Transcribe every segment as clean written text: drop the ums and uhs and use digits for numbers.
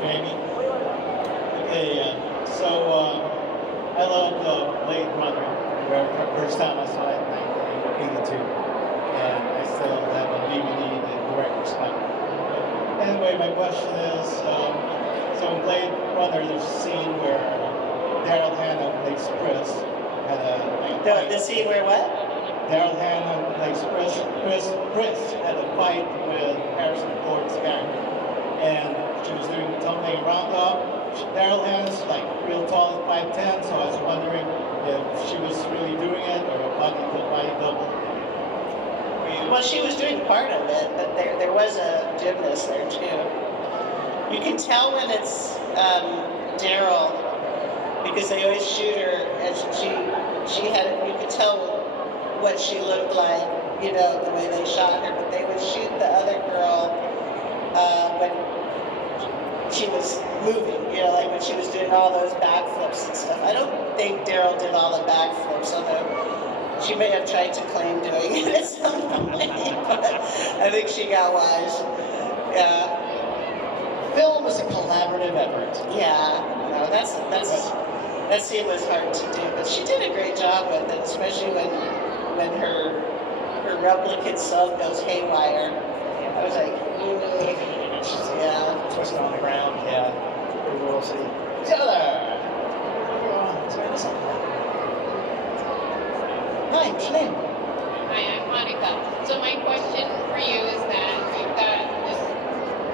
Jamie. Okay, I love Blade Runner. The first time I saw it in 1982, and I still have a DVD, the director's cut. Anyway, my question is, so in Blade Runner, there's a scene where Daryl Hannah plays Chris, had a The scene where what? Daryl Hannah plays Chris had a fight with Harrison Ford's character, and she was doing something around up. Daryl Hannah's like real tall, 5'10", so I was wondering if she was really doing it or a body double. Well, she was doing part of it, but there was a gymnast there too. You can tell when it's Daryl because they always shoot her, and she had. You could tell what she looked like, you know, the way they shot her. But they would shoot the other girl when she was moving, you know, like when she was doing all those backflips and stuff. I don't think Daryl did all the backflips, although she may have tried to claim doing it at some point, but I think she got wise. Yeah. Film was a collaborative effort. Yeah, no, that scene was hard to do, but she did a great job with it, especially when her replicant self goes haywire. I was like, yeah. Twisted on the ground, yeah. We'll see. Taylor! Hi, what's your name? Hi, I'm Monica. So my question for you is that you've got this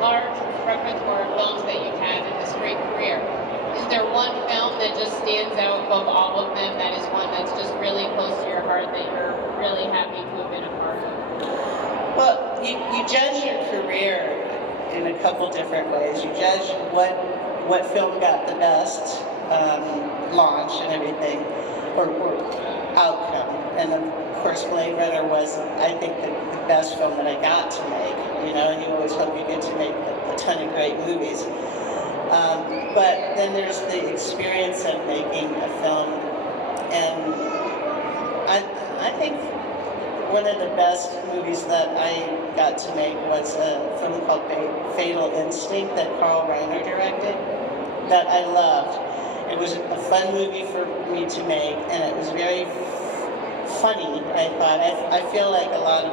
large repertoire of films that you've had in this great career. Is there one film that just stands out above all of them, that is one that's just really close to your heart, that you're really happy to have been a part of? Well, you judge your career in a couple different ways. You judge what film got the best launch and everything, or outcome. And of course, Blade Runner was, I think, the best film that I got to make. You know, and you always hope you get to make a ton of great movies. But then there's the experience of making a film, and I think one of the best movies that I got to make was a film called Fatal Instinct that Carl Reiner directed, that I loved. It was a fun movie for me to make, and it was very funny, I thought. I feel like a lot of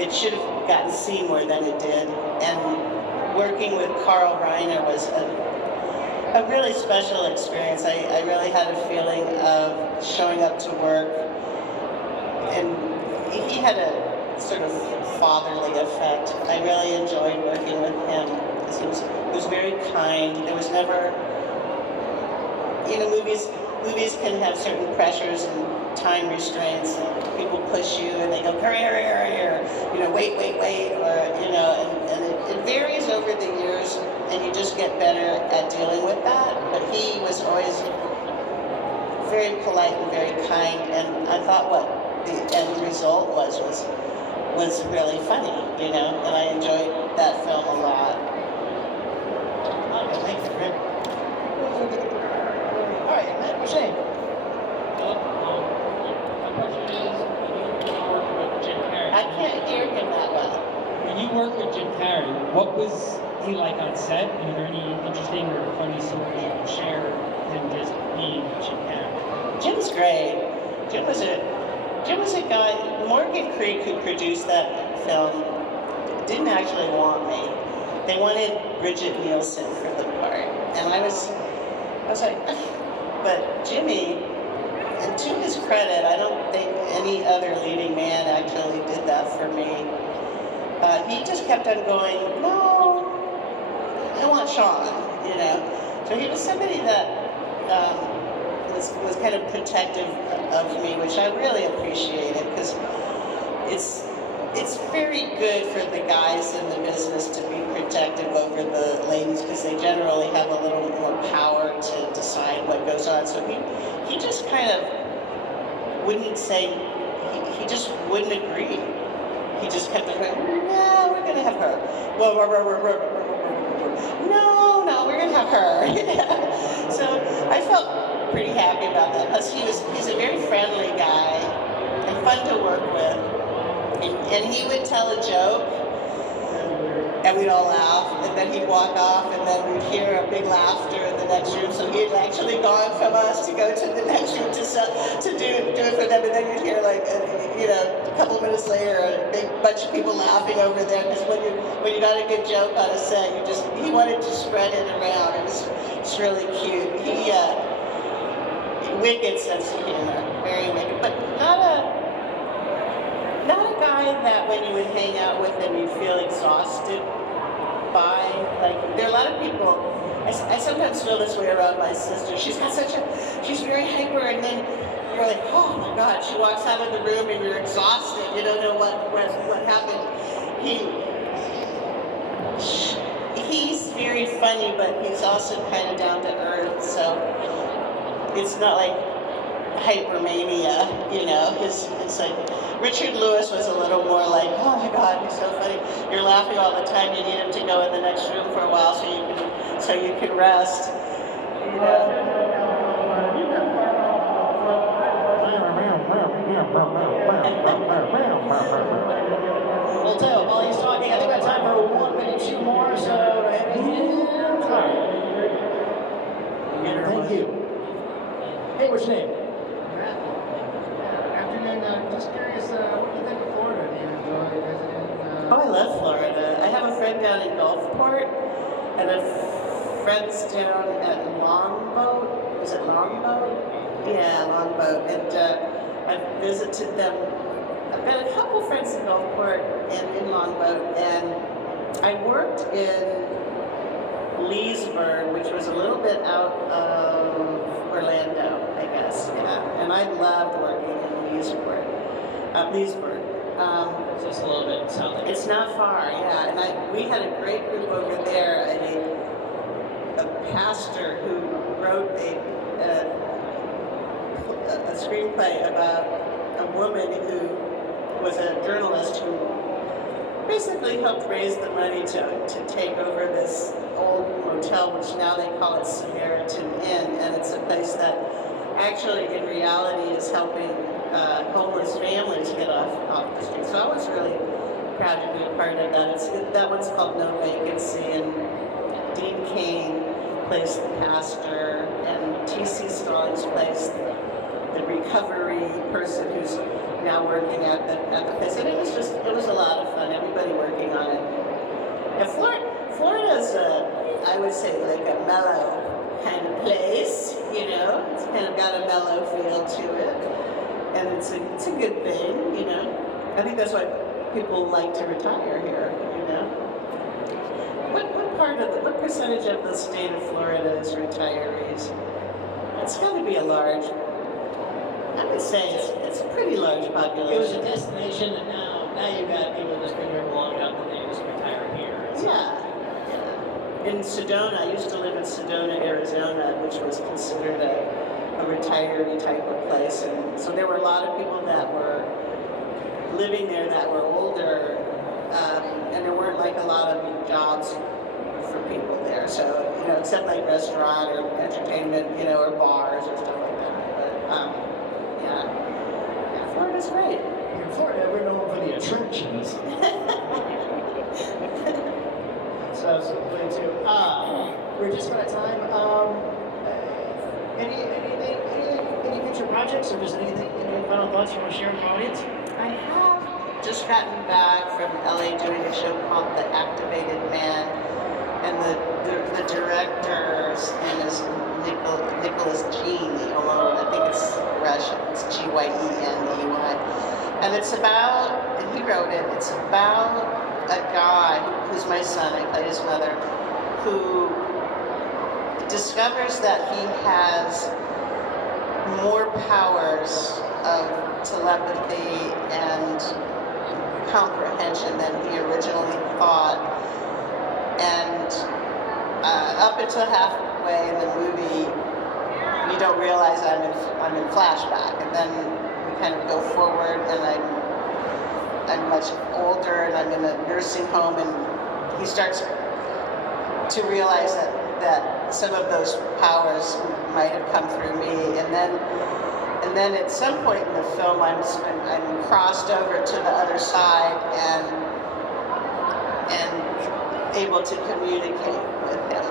it should have gotten seen more than it did, and working with Carl Reiner was a really special experience. I really had a feeling of showing up to work, and he had a sort of fatherly effect. I really enjoyed working with him because he was very kind. There was never, you know, movies can have certain pressures and time restraints, and people push you and they go, hurry, you know, wait, or, you know, and it varies over the years, and you just get better at dealing with that. But he was always very polite and very kind, and I thought what the end result was really funny, you know, and I enjoyed that film a lot. Okay, thank you, Rick. All right, Matt, what's your name? My question is, when you work with Jim Carrey, I can't hear him that well. when you work with Jim Carrey, what was he like on set? And are there any interesting or funny stories you can share him just being Jim Carrey? Jim's great. Jim was a guy. Morgan Creek, who produced that film, didn't actually want me. They wanted Bridget Nielsen for the part, and I was like, but Jimmy. And to his credit, I don't think any other leading man actually did that for me. He just kept on going, no, I want Sean, you know. So he was somebody that was kind of protective of me, which I really appreciated, because it's very good for the guys in the business to be protective over the ladies, because they generally have a little more power to decide what goes on. So he just kind of wouldn't say, he just wouldn't agree. He just kept on going, no, we're going to have her. Well, no, we're going to have her. So I felt pretty happy about that. Plus, he's a very friendly guy and fun to work with. And he would tell a joke, and we'd all laugh, and then he'd walk off, and then we'd hear big laughter in the next room. So he had actually gone from us to go to the next room to do it for them. And then you'd hear like, a couple minutes later, a big bunch of people laughing over there. Because when you got a good joke on a set, he wanted to spread it around. It's really cute. He wicked sense of humor, very wicked, but not a guy that when you would hang out with him, you'd feel exhausted by. Like, there are a lot of people, I sometimes feel this way around my sister. She's very hyper, and then you're like, oh my God, she walks out of the room and you're exhausted. You don't know what happened. He's very funny, but he's also kind of down to earth, so it's not like hypermania, it's like, Richard Lewis was a little more like, oh my God, he's so funny. You're laughing all the time. You need him to go in the next room for a while so you can rest. Well, Teo, while he's talking, I think we have time for 1 minute, 2 more, so thank you. Hey, what's your name? Afternoon. Just curious, what do you think of Florida? Do you enjoy visiting? Oh, I love Florida. I have a friend down in Gulfport and a friends down at Longboat. Is it Longboat? Yeah, Longboat. And I've visited them. I've got a couple friends in Gulfport and in Longboat, and I worked in Leesburg, which was a little bit out of Orlando, I guess. Yeah. And I loved working in Leesburg. Just a little bit south. It's not far, yeah. And we had a great group over there. A pastor who wrote a screenplay about a woman who was a journalist who basically helped raise the money to take over this old motel, which now they call it Samaritan Inn, and it's a place that actually in reality is helping homeless families get off the street. So I was really proud to be a part of that. That one's called No Vacancy, and Dean Cain plays the pastor, and T.C. Stallings plays the recovery person who's now working at the place. And it was a lot of fun, everybody working on it. And Florida's I would say like a mellow kind of place, It's kind of got a mellow feel to it. And it's a good thing, I think that's why people like to retire here, What percentage of the state of Florida is retirees? It's got to be a large, I would say it's a pretty large population. It was a destination, and now you've got people just been here long enough that they just retire here. Yeah. In Sedona, I used to live in Sedona, Arizona, which was considered a retiree type of place. And so there were a lot of people that were living there that were older, and there weren't like a lot of jobs for people there. So, except like restaurant or entertainment, or bars or stuff like that. But, yeah, Florida's great. In Florida, we're known for the attractions. So absolutely too. We're just out of time. Any future projects, or just any final thoughts you want to share with the audience? I have just gotten back from LA doing a show called The Activated Man, and the director's name is Nicholas Gyeney. I think it's Russian. It's Gyeney. And it's about, and he wrote it, it's about a guy who's my son, I play his mother, who discovers that he has more powers of telepathy and comprehension than he originally thought. And up until halfway in the movie, you don't realize I'm in flashback, and then we kind of go forward, and I'm much older, and I'm in a nursing home, and he starts to realize that some of those powers might have come through me, and then at some point in the film, I'm crossed over to the other side and able to communicate with him.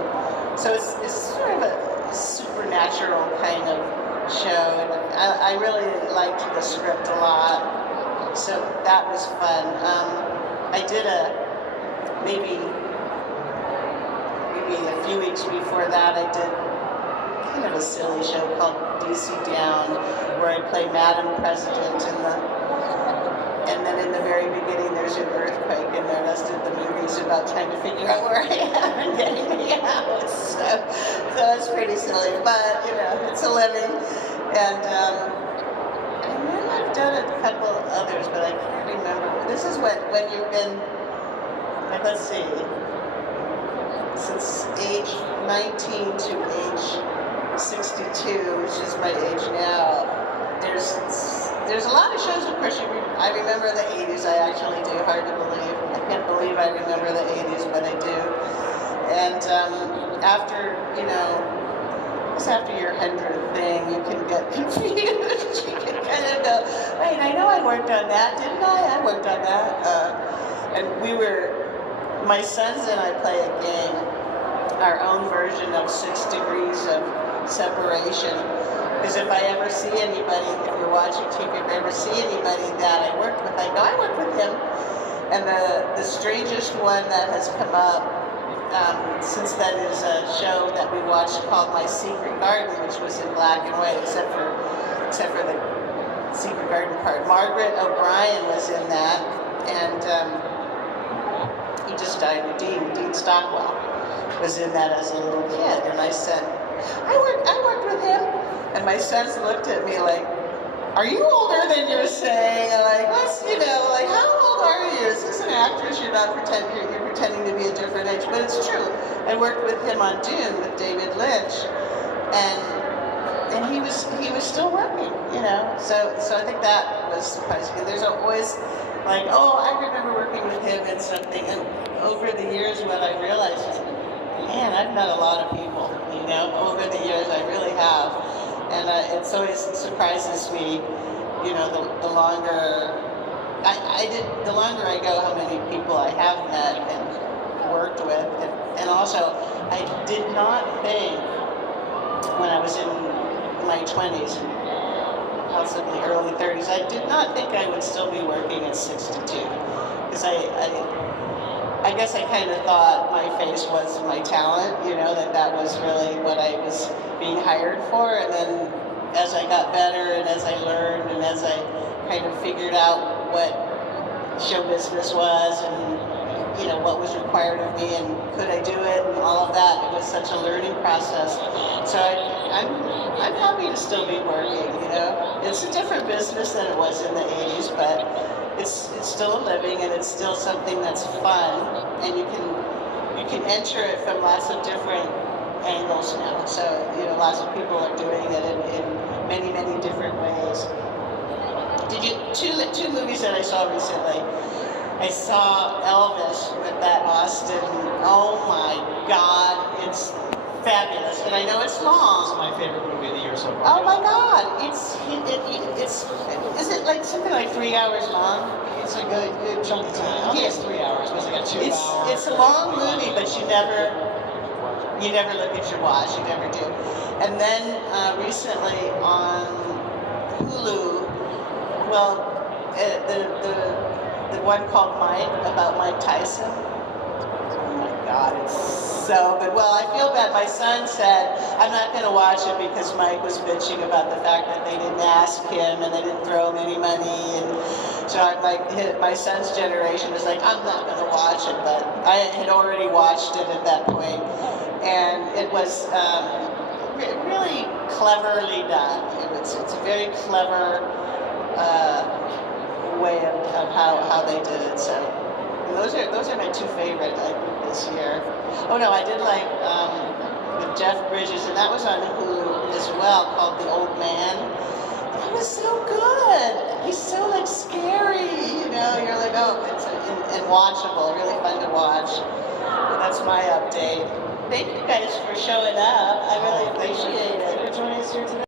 So it's sort of a supernatural kind of show, and I really liked the script a lot. So that was fun. I did maybe a few weeks before that, I did kind of a silly show called DC Down, where I play Madam President and then in the very beginning there's an earthquake, and the rest of the movie's about trying to figure out where I am and getting me out. So it's pretty silly, but you know, it's a living. And then I've done a couple others, but I can't remember. This is when you've been, like, let's see, since age 19 to age 62, which is my age now. There's a lot of shows, of course. I remember the 80s. I actually do. Hard to believe. I can't believe I remember the 80s, but I do. And after, you know, it's after your 100th thing, you can get confused. You can kind of go, wait, I know I worked on that, didn't I? I worked on that. And my sons and I play a game, our own version of 6 Degrees of Separation. Because if I ever see anybody, if you're watching TV, if I ever see anybody that I worked with, I go, I worked with him. And the strangest one that has come up since then is a show that we watched called My Secret Garden, which was in black and white, except for the Secret Garden part. Margaret O'Brien was in that, and he just died. Dean Stockwell was in that as a little kid, and I said, I worked with him. And my sons looked at me like, are you older than you're saying? And like, what's, you know, like, how old are you? Is this an actress? You're pretending to be a different age. But it's true. I worked with him on Dune with David Lynch. And he was still working, you know. So I think that was surprising. And there's always like, oh, I remember working with him in something. And over the years, what I realized is, man, I've met a lot of people, you know, over the years. I really have. And it always surprises me, you know, the longer the longer I go, how many people I have met and worked with. And also, I did not think when I was in my 20s, possibly early 30s, I did not think I would still be working at 62. Because I guess I kind of thought my face was my talent, you know, that was really what I was being hired for. And then as I got better and as I learned and as I kind of figured out what show business was and, you know, what was required of me and could I do it and all of that, it was such a learning process. So I'm happy to still be working, you know. It's a different business than it was in the 80s, but it's still a living, and it's still something that's fun, and you can enter it from lots of different angles now. So, you know, lots of people are doing it in many, many different ways. Two movies that I saw recently. I saw Elvis with that Austin. Oh my God, it's fabulous, and I know it's long. It's my favorite movie of the year so far. Oh my God, is it like something like 3 hours long? It's a good chunk of time. Yes. It's 3 hours, but it's like a 2 hour. It's a long movie, but you never look at your watch. You never do. And then recently on Hulu, well, the one called Mike, about Mike Tyson. Oh my God, it's so good. Well, I feel bad. My son said, I'm not going to watch it because Mike was bitching about the fact that they didn't ask him and they didn't throw him any money. And so I'm like, my son's generation was like, I'm not going to watch it. But I had already watched it at that point. And it was really cleverly done. It's a very clever way of how they did it. So those are my two favorite, I think, this year. Oh no, I did like with Jeff Bridges, and that was on Hulu as well, called The Old Man. It was so good. He's so like scary, you know. You're like, oh, and watchable, really fun to watch. And that's my update. Thank you guys for showing up. I really appreciate it. Thanks for joining us here today.